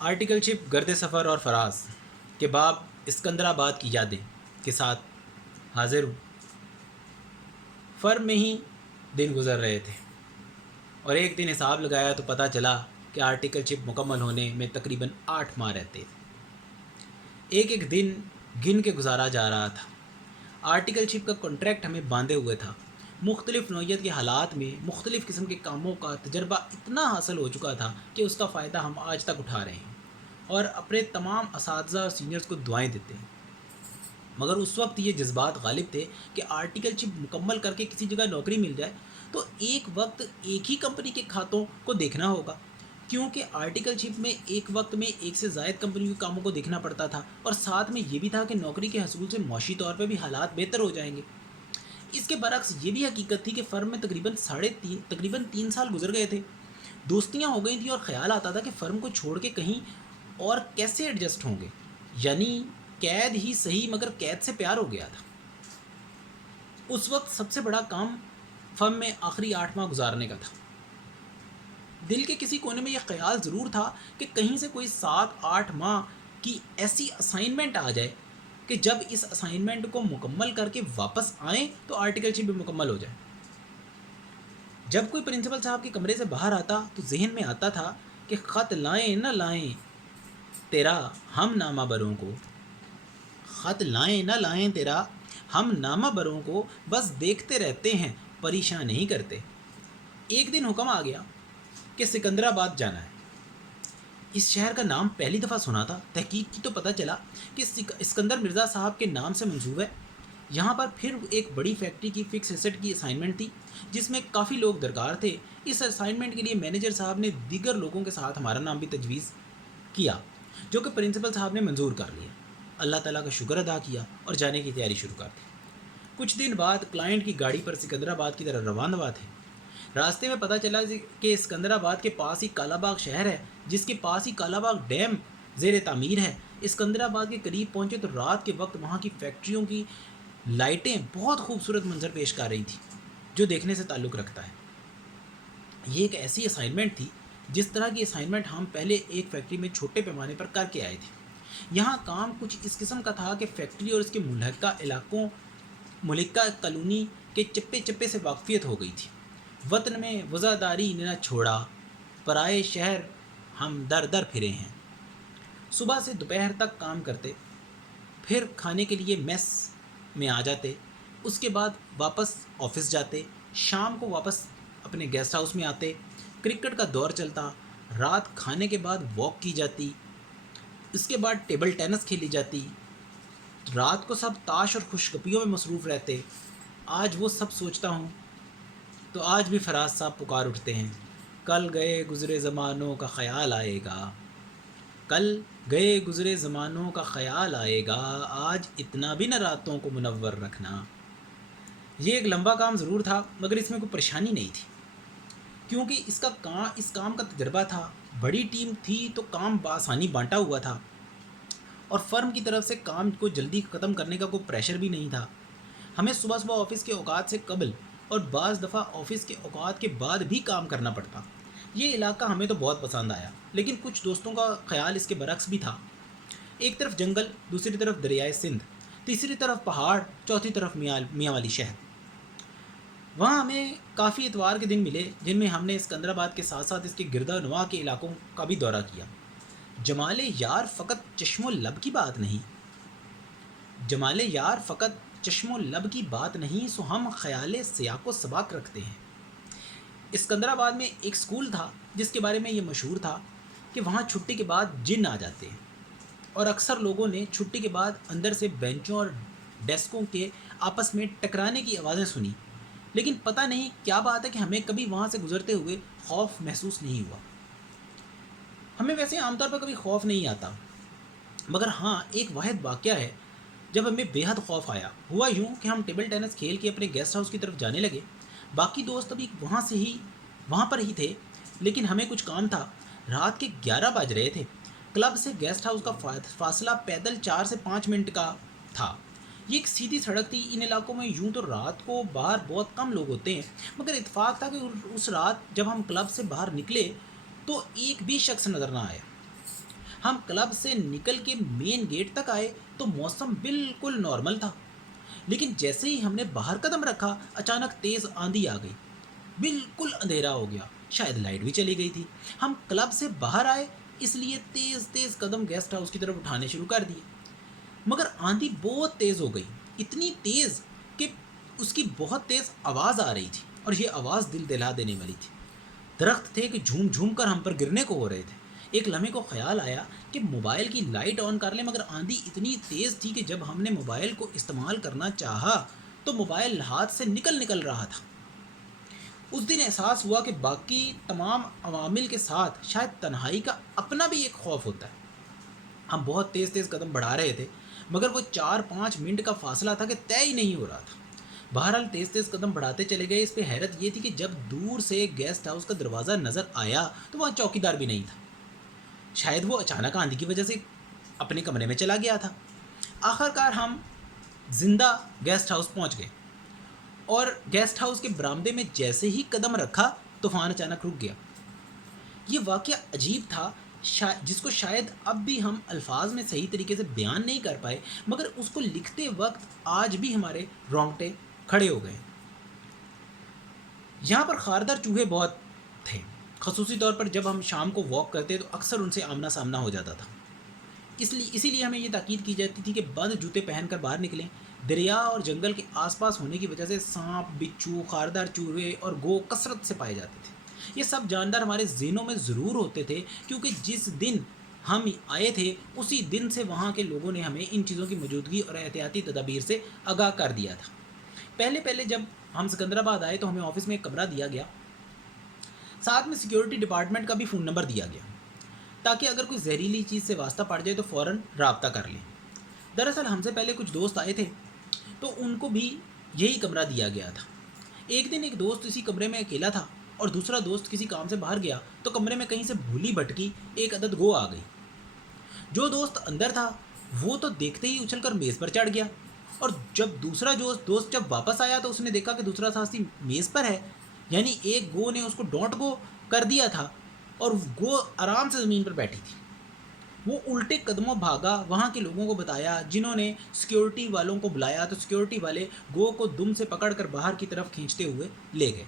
Article شپ گرد سفر اور فراز کے باب اسکندر آباد کی یادیں کے ساتھ حاضر ہوں۔ فرم میں ہی دن گزر رہے تھے اور ایک دن حساب لگایا تو پتہ چلا کہ آرٹیکل شپ مکمل ہونے میں تقریباً 8 ماہ رہتے تھے۔ ایک ایک دن گن کے گزارا جا رہا تھا۔ آرٹیکل شپ کا کانٹریکٹ ہمیں باندھے ہوئے تھا۔ مختلف نوعیت کے حالات میں مختلف قسم کے کاموں کا تجربہ اتنا حاصل ہو چکا تھا کہ اس کا فائدہ ہم آج تک اٹھا رہے ہیں اور اپنے تمام اساتذہ اور سینئرز کو دعائیں دیتے ہیں۔ مگر اس وقت یہ جذبات غالب تھے کہ آرٹیکل شپ مکمل کر کے کسی جگہ نوکری مل جائے تو ایک وقت ایک ہی کمپنی کے کھاتوں کو دیکھنا ہوگا، کیونکہ آرٹیکل شپ میں ایک وقت میں ایک سے زائد کمپنیوں کے کاموں کو دیکھنا پڑتا تھا، اور ساتھ میں یہ بھی تھا کہ نوکری کے حصول سے معاشی طور پہ بھی حالات بہتر ہو جائیں گے۔ اس کے برعکس یہ بھی حقیقت تھی کہ فرم میں تقریباً 3 سال گزر گئے تھے، دوستیاں ہو گئی تھیں اور خیال آتا تھا کہ فرم کو چھوڑ کے کہیں اور کیسے ایڈجسٹ ہوں گے، یعنی قید ہی صحیح مگر قید سے پیار ہو گیا تھا۔ اس وقت سب سے بڑا کام فرم میں آخری 8 ماہ گزارنے کا تھا۔ دل کے کسی کونے میں یہ خیال ضرور تھا کہ کہیں سے کوئی 7-8 ماہ کی ایسی اسائنمنٹ آ جائے کہ جب اس اسائنمنٹ کو مکمل کر کے واپس آئیں تو آرٹیکل شپ بھی مکمل ہو جائے۔ جب کوئی پرنسپل صاحب کے کمرے سے باہر آتا تو ذہن میں آتا تھا کہ خط لائیں نہ لائیں تیرا ہم نامہ بروں کو، خط لائیں نہ لائیں تیرا ہم نامہ بروں کو، بس دیکھتے رہتے ہیں پریشان نہیں کرتے۔ ایک دن حکم آ گیا کہ سکندر آباد جانا ہے۔ اس شہر کا نام پہلی دفعہ سنا تھا، تحقیق کی تو پتہ چلا کہ اسکندر مرزا صاحب کے نام سے منسوب ہے۔ یہاں پر پھر ایک بڑی فیکٹری کی فکس ایسٹ کی اسائنمنٹ تھی جس میں کافی لوگ درکار تھے۔ اس اسائنمنٹ کے لیے مینیجر صاحب نے دیگر لوگوں کے ساتھ ہمارا نام بھی تجویز کیا، جو کہ پرنسپل صاحب نے منظور کر لیا۔ اللہ تعالیٰ کا شکر ادا کیا اور جانے کی تیاری شروع کر دی۔ کچھ دن بعد کلائنٹ کی گاڑی پر سکندر آباد کی طرف روانہ تھے۔ راستے میں پتہ چلا کہ سکندر آباد کے پاس ہی کالا باغ شہر ہے، جس کے پاس ہی کالا باغ ڈیم زیر تعمیر ہے۔ اسکندر آباد کے قریب پہنچے تو رات کے وقت وہاں کی فیکٹریوں کی لائٹیں بہت خوبصورت منظر پیش کر رہی تھیں جو دیکھنے سے تعلق رکھتا ہے۔ یہ ایک ایسی اسائنمنٹ تھی جس طرح کی اسائنمنٹ ہم پہلے ایک فیکٹری میں چھوٹے پیمانے پر کر کے آئے تھے۔ یہاں کام کچھ اس قسم کا تھا کہ فیکٹری اور اس کے ملکہ کالونی کے چپے چپے سے واقفیت ہو گئی تھی۔ وطن میں وزاداری نے نہ چھوڑا، پرائے شہر ہم در در پھرے ہیں۔ صبح سے دوپہر تک کام کرتے، پھر کھانے کے لیے میس میں آ جاتے، اس کے بعد واپس آفس جاتے، شام کو واپس اپنے گیسٹ ہاؤس میں آتے، کرکٹ کا دور چلتا، رات کھانے کے بعد واک کی جاتی، اس کے بعد ٹیبل ٹینس کھیلی جاتی، رات کو سب تاش اور خوشگپیوں میں مصروف رہتے۔ آج وہ سب سوچتا ہوں تو آج بھی فراز صاحب پکار اٹھتے ہیں، کل گئے گزرے زمانوں کا خیال آئے گا، کل گئے گزرے زمانوں کا خیال آئے گا، آج اتنا بھی نہ راتوں کو منور رکھنا۔ یہ ایک لمبا کام ضرور تھا مگر اس میں کوئی پریشانی نہیں تھی، کیونکہ اس کام کا تجربہ تھا، بڑی ٹیم تھی تو کام بآسانی بانٹا ہوا تھا، اور فرم کی طرف سے کام کو جلدی ختم کرنے کا کوئی پریشر بھی نہیں تھا۔ ہمیں صبح صبح آفس کے اوقات سے قبل اور بعض دفعہ آفس کے اوقات کے بعد بھی کام کرنا پڑتا۔ یہ علاقہ ہمیں تو بہت پسند آیا، لیکن کچھ دوستوں کا خیال اس کے برعکس بھی تھا۔ ایک طرف جنگل، دوسری طرف دریائے سندھ، تیسری طرف پہاڑ، چوتھی طرف میاں والی شہر۔ وہاں ہمیں کافی اتوار کے دن ملے جن میں ہم نے اسکندر آباد کے ساتھ ساتھ اس کے گرد و نواح کے علاقوں کا بھی دورہ کیا۔ جمال یار فقط چشم و لب کی بات نہیں، جمال یار فقط چشم و لب کی بات نہیں، سو ہم خیال سیاق و سباق رکھتے ہیں۔ اسکندر آباد میں ایک سکول تھا جس کے بارے میں یہ مشہور تھا کہ وہاں چھٹی کے بعد جن آ جاتے ہیں، اور اکثر لوگوں نے چھٹی کے بعد اندر سے بینچوں اور ڈیسکوں کے آپس میں ٹکرانے کی آوازیں سنی، لیکن پتہ نہیں کیا بات ہے کہ ہمیں کبھی وہاں سے گزرتے ہوئے خوف محسوس نہیں ہوا۔ ہمیں ویسے عام طور پر کبھی خوف نہیں آتا، مگر ہاں ایک واحد واقعہ ہے جب ہمیں بے حد خوف آیا۔ ہوا یوں کہ ہم ٹیبل ٹینس کھیل کے اپنے گیسٹ ہاؤس کی طرف جانے لگے، باقی دوست ابھی وہاں پر ہی تھے، لیکن ہمیں کچھ کام تھا۔ رات کے 11 بج رہے تھے۔ کلب سے گیسٹ ہاؤس کا فاصلہ پیدل 4 سے 5 منٹ کا تھا۔ یہ ایک سیدھی سڑک تھی۔ ان علاقوں میں یوں تو رات کو باہر بہت کم لوگ ہوتے ہیں، مگر اتفاق تھا کہ اس رات جب ہم کلب سے باہر نکلے تو ایک بھی شخص نظر نہ آیا۔ ہم کلب سے نکل کے مین گیٹ تک آئے تو موسم بالکل نارمل تھا، لیکن جیسے ہی ہم نے باہر قدم رکھا اچانک تیز آندھی آ گئی، بالکل اندھیرا ہو گیا، شاید لائٹ بھی چلی گئی تھی۔ ہم کلب سے باہر آئے اس لیے تیز تیز قدم گیسٹ ہاؤس کی طرف اٹھانے شروع کر دیے، مگر آندھی بہت تیز ہو گئی، اتنی تیز کہ اس کی بہت تیز آواز آ رہی تھی، اور یہ آواز دل دلا دینے والی تھی۔ درخت تھے کہ جھوم جھوم کر ہم پر گرنے کو ہو رہے تھے۔ ایک لمحے کو خیال آیا کہ موبائل کی لائٹ آن کر لیں، مگر آندھی اتنی تیز تھی کہ جب ہم نے موبائل کو استعمال کرنا چاہا تو موبائل ہاتھ سے نکل رہا تھا۔ اس دن احساس ہوا کہ باقی تمام عوامل کے ساتھ شاید تنہائی کا اپنا بھی ایک خوف ہوتا ہے۔ ہم بہت تیز تیز قدم بڑھا رہے تھے، مگر وہ 4-5 منٹ کا فاصلہ تھا کہ طے ہی نہیں ہو رہا تھا۔ بہرحال تیز تیز قدم بڑھاتے چلے گئے۔ اس پہ حیرت یہ تھی کہ جب دور سے گیسٹ ہاؤس کا دروازہ نظر آیا تو وہاں چوکیدار بھی نہیں تھا، شاید وہ اچانک آندھی کی وجہ سے اپنے کمرے میں چلا گیا تھا۔ آخرکار ہم زندہ گیسٹ ہاؤس پہنچ گئے، اور گیسٹ ہاؤس کے برآمدے میں جیسے ہی قدم رکھا طوفان اچانک رک گیا۔ یہ واقعہ عجیب تھا، جس کو شاید اب بھی ہم الفاظ میں صحیح طریقے سے بیان نہیں کر پائے، مگر اس کو لکھتے وقت آج بھی ہمارے رونگٹے کھڑے ہو گئے۔ یہاں پر خاردار چوہے بہت تھے، خصوصی طور پر جب ہم شام کو واک کرتے تو اکثر ان سے آمنا سامنا ہو جاتا تھا۔ اسی لیے ہمیں یہ تاکید کی جاتی تھی کہ بند جوتے پہن کر باہر نکلیں۔ دریا اور جنگل کے آس پاس ہونے کی وجہ سے سانپ، بچھو، خاردار چوہے اور گو کثرت سے پائے جاتے تھے۔ یہ سب جاندار ہمارے ذہنوں میں ضرور ہوتے تھے، کیونکہ جس دن ہم آئے تھے اسی دن سے وہاں کے لوگوں نے ہمیں ان چیزوں کی موجودگی اور احتیاطی تدابیر سے آگاہ کر دیا تھا۔ پہلے جب ہم سکندرآباد آئے تو ہمیں آفس میں ایک کمرہ دیا گیا، ساتھ میں سیکیورٹی ڈپارٹمنٹ کا بھی فون نمبر دیا گیا تاکہ اگر کوئی زہریلی چیز سے واسطہ پڑ جائے تو فوراً رابطہ کر لیں۔ دراصل ہم سے پہلے کچھ دوست آئے تھے تو ان کو بھی یہی کمرہ دیا گیا تھا۔ ایک دن ایک دوست اسی کمرے میں اکیلا تھا اور دوسرا دوست کسی کام سے باہر گیا تو کمرے میں کہیں سے بھولی بھٹکی ایک عدد گو آ گئی۔ جو دوست اندر تھا وہ تو دیکھتے ہی اچھل کر میز پر چڑھ گیا، اور جب دوسرا دوست جب واپس آیا تو اس نے دیکھا کہ دوسرا ساتھی میز پر ہے، یعنی ایک گو نے اس کو ڈونٹ گو کر دیا تھا اور گو آرام سے زمین پر بیٹھی تھی۔ وہ الٹے قدموں بھاگا، وہاں کے لوگوں کو بتایا، جنہوں نے سیکیورٹی والوں کو بلایا تو سیکیورٹی والے گو کو دم سے پکڑ کر باہر کی طرف کھینچتے ہوئے لے گئے۔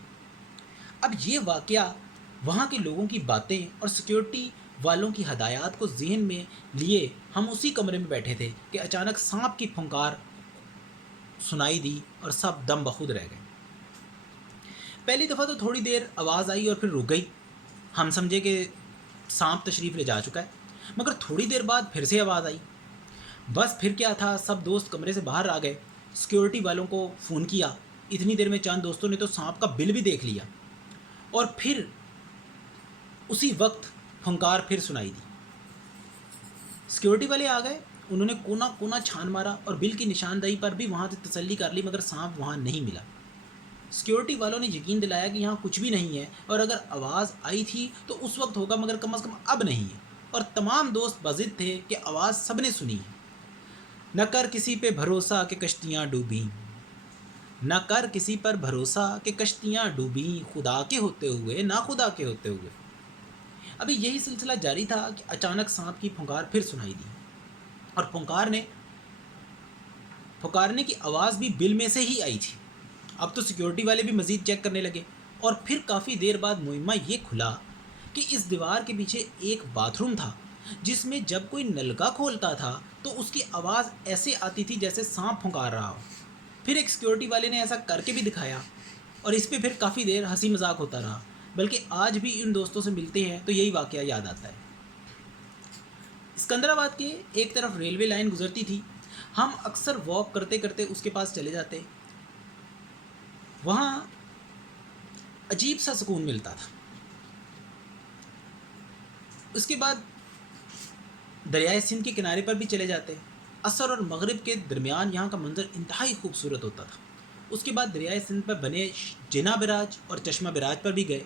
اب یہ واقعہ وہاں کے لوگوں کی باتیں اور سیکیورٹی والوں کی ہدایات کو ذہن میں لیے ہم اسی کمرے میں بیٹھے تھے کہ اچانک سانپ کی پھنکار سنائی دی اور سب دم بخود رہ گئے۔ پہلی دفعہ تو تھوڑی دیر آواز آئی اور پھر رک گئی، ہم سمجھے کہ سانپ تشریف لے جا چکا ہے، مگر تھوڑی دیر بعد پھر سے آواز آئی۔ بس پھر کیا تھا، سب دوست کمرے سے باہر آ گئے، سیکیورٹی والوں کو فون کیا، اتنی دیر میں چند دوستوں نے تو سانپ کا بل بھی دیکھ لیا، اور پھر اسی وقت پھنکار پھر سنائی دی۔ سیکیورٹی والے آ گئے، انہوں نے کونا چھان مارا اور بل کی نشاندہی پر بھی وہاں سے تسلی کر لی، مگر سانپ وہاں نہیں ملا۔ سیکیورٹی والوں نے یقین دلایا کہ یہاں کچھ بھی نہیں ہے، اور اگر آواز آئی تھی تو اس وقت ہوگا، مگر کم از کم اب نہیں ہے، اور تمام دوست بضد تھے کہ آواز سب نے سنی ہے۔ نہ کر کسی پہ بھروسہ کہ کشتیاں ڈوبیں، نہ کر کسی پر بھروسہ کہ کشتیاں ڈوبیں، خدا کے ہوتے ہوئے نہ خدا کے ہوتے ہوئے۔ ابھی یہی سلسلہ جاری تھا کہ اچانک سانپ کی پھنکار پھر سنائی دی، اور پھنکارنے کی آواز بھی بل میں سے ہی آئی تھی۔ اب تو سیکیورٹی والے بھی مزید چیک کرنے لگے، اور پھر کافی دیر بعد معمہ یہ کھلا کہ اس دیوار کے پیچھے ایک باتھ روم تھا، جس میں جب کوئی نلکا کھولتا تھا تو اس کی آواز ایسے آتی تھی جیسے سانپ پھنکار رہا ہو۔ پھر ایک سیکیورٹی والے نے ایسا کر کے بھی دکھایا، اور اس پہ پھر کافی دیر ہنسی مذاق ہوتا رہا، بلکہ آج بھی ان دوستوں سے ملتے ہیں تو یہی واقعہ یاد آتا ہے۔ سکندرآباد کے ایک طرف ریلوے لائن گزرتی تھی، ہم اکثر واک کرتے کرتے اس کے پاس چلے جاتے، وہاں عجیب سا سکون ملتا تھا۔ اس کے بعد دریائے سندھ کے کنارے پر بھی چلے جاتے، عصر اور مغرب کے درمیان یہاں کا منظر انتہائی خوبصورت ہوتا تھا۔ اس کے بعد دریائے سندھ پر بنے جنا براج اور چشمہ براج پر بھی گئے۔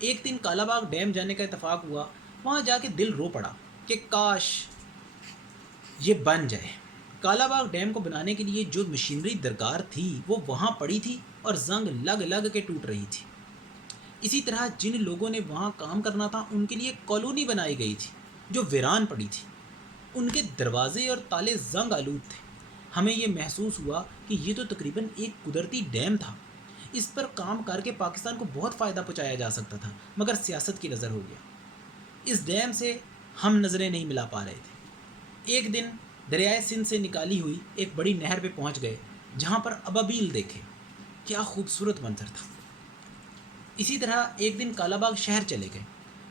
ایک دن کالا باغ ڈیم جانے کا اتفاق ہوا، وہاں جا کے دل رو پڑا کہ کاش یہ بن جائے۔ کالا باغ ڈیم کو بنانے کے لیے جو مشینری درکار تھی وہ وہاں پڑی تھی اور زنگ لگ کے ٹوٹ رہی تھی۔ اسی طرح جن لوگوں نے وہاں کام کرنا تھا ان کے لیے کالونی بنائی گئی تھی، جو ویران پڑی تھی۔ ان کے دروازے اور تالے زنگ آلود تھے۔ ہمیں یہ محسوس ہوا کہ یہ تو تقریباً ایک قدرتی ڈیم تھا، اس پر کام کر کے پاکستان کو بہت فائدہ پہنچایا جا سکتا تھا، مگر سیاست کی نظر ہو گیا۔ اس ڈیم سے ہم نظریں نہیں ملا پا رہے تھے۔ ایک دن دریائے سندھ سے نکالی ہوئی ایک بڑی نہر پہ پہنچ گئے جہاں پر ابابیل دیکھے۔ کیا خوبصورت منظر تھا۔ اسی طرح ایک دن کالا باغ شہر چلے گئے۔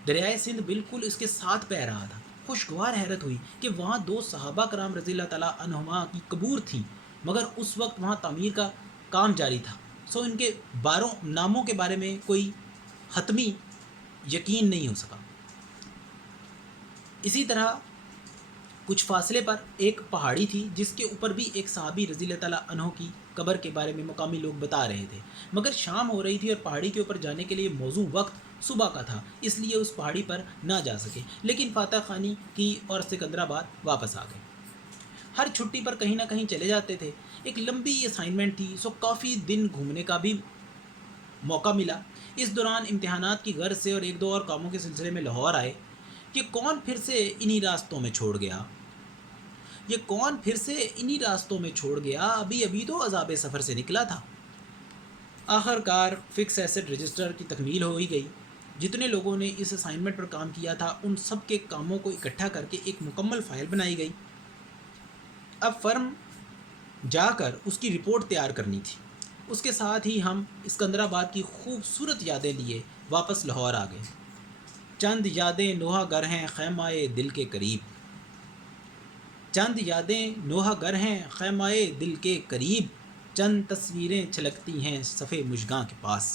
دریائے سندھ بالکل اس کے ساتھ بہہ رہا تھا۔ خوشگوار حیرت ہوئی کہ وہاں 2 صحابہ کرام رضی اللہ تعالیٰ عنہما کی قبور تھیں، مگر اس وقت وہاں تعمیر کا کام جاری تھا، سو ان کے ناموں کے بارے میں کوئی حتمی یقین نہیں ہو سکا۔ اسی طرح کچھ فاصلے پر ایک پہاڑی تھی جس کے اوپر بھی ایک صحابی رضی اللہ تعالیٰ عنہ کی قبر کے بارے میں مقامی لوگ بتا رہے تھے، مگر شام ہو رہی تھی اور پہاڑی کے اوپر جانے کے لیے موزوں وقت صبح کا تھا، اس لیے اس پہاڑی پر نہ جا سکے، لیکن فاتح خانی کی اور سکندرآباد واپس آ گئے۔ ہر چھٹی پر کہیں نہ کہیں چلے جاتے تھے۔ ایک لمبی اسائنمنٹ تھی، سو کافی دن گھومنے کا بھی موقع ملا۔ اس دوران امتحانات کی غرض سے اور 1-2 اور کاموں کے سلسلے میں لاہور آئے۔ یہ کون پھر سے انہی راستوں میں چھوڑ گیا؟ ابھی تو عذاب سفر سے نکلا تھا۔ آخر کار فکس ایسٹ رجسٹر کی تکمیل ہو ہی گئی۔ جتنے لوگوں نے اس اسائنمنٹ پر کام کیا تھا ان سب کے کاموں کو اکٹھا کر کے ایک مکمل فائل بنائی گئی۔ اب فرم جا کر اس کی رپورٹ تیار کرنی تھی۔ اس کے ساتھ ہی ہم اسکندرآباد کی خوبصورت یادیں لیے واپس لاہور آ گئے۔ چند یادیں نوحہ گر ہیں خیمۂ دل کے قریب، چند تصویریں چھلکتی ہیں صفِ مژگاں کے پاس۔